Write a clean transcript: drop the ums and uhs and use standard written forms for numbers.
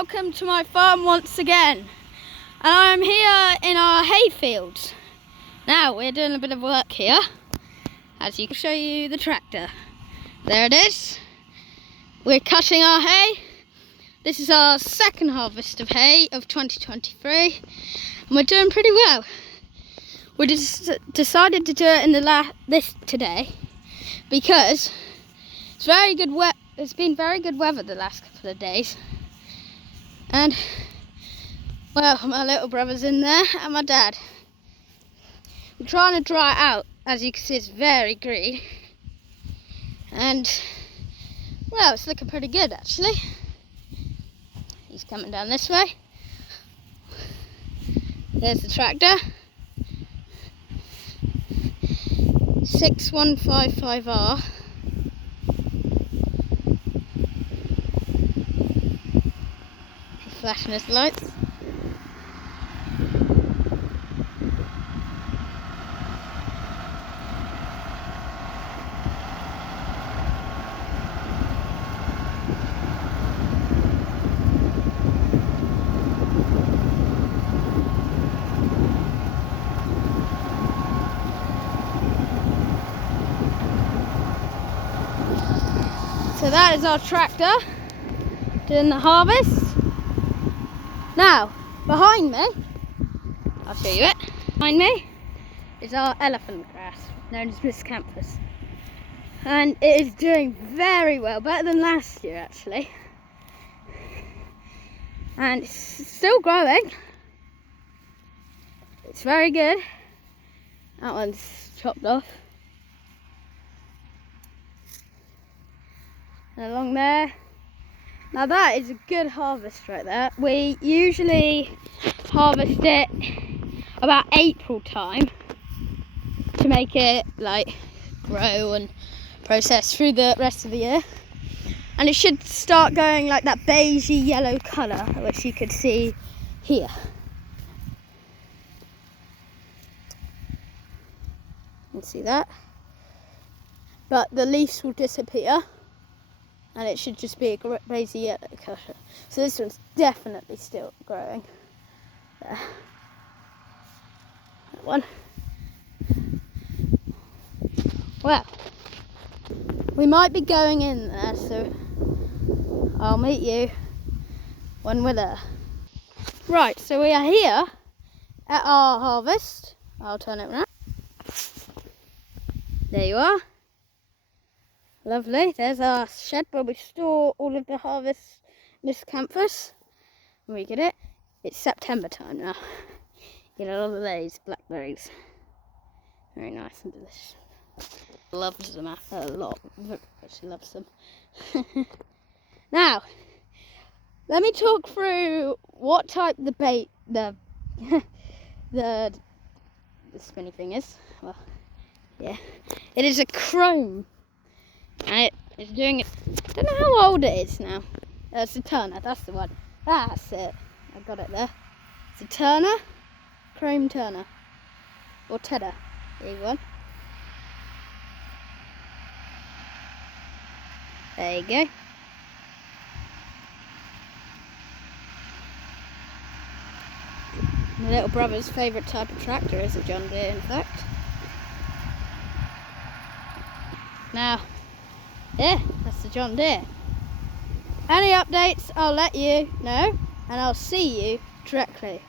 welcome to my farm once again. And I'm here in our hay fields. Now we're doing a bit of work here. As you can show you the tractor. There it is. We're cutting our hay. This is our second harvest of hay of 2023. And we're doing pretty well. We just decided to do it in this today because it's very good. It's been very good weather the last couple of days, and well, my little brother's in there and my dad. We're trying to dry it out. As you can see, it's very green, and well, it's looking pretty good actually. He's coming down this way. There's the tractor. 6155R. He's flashing his lights. So that is our tractor doing the harvest. Now, behind me, I'll show you it. Behind me is our elephant grass, known as miscanthus. And it is doing very well, better than last year actually. And it's still growing. It's very good. That one's chopped off. And along there, now that is a good harvest right there. We usually harvest it about April time to make it like grow and process through the rest of the year. And it should start going like that beigey yellow colour, which you could see here. You can see that. But the leaves will disappear. And it should just be a crazy yellow colour. So this one's definitely still growing. There. That one. Well, we might be going in there, so I'll meet you when we're there. Right, so we are here at our harvest. I'll turn it around. There you are. Lovely, there's our shed where we store all of the harvest miscanthus. When we get it, it's September time now. Get a lot of these blackberries. Very nice and delicious. Loves them a lot, she loves them. Now, let me talk through what type the the spinny thing is. Well, yeah, it is a chrome. And it's doing it. I don't know how old it is now. It's a Turner, that's the one. That's it. I got it there. It's a Turner, Chrome Turner. Or Tedder. There you go. There you go. My little brother's favourite type of tractor is a John Deere, in fact. Now, yeah, that's the John Deere. Any updates, I'll let you know, and I'll see you directly.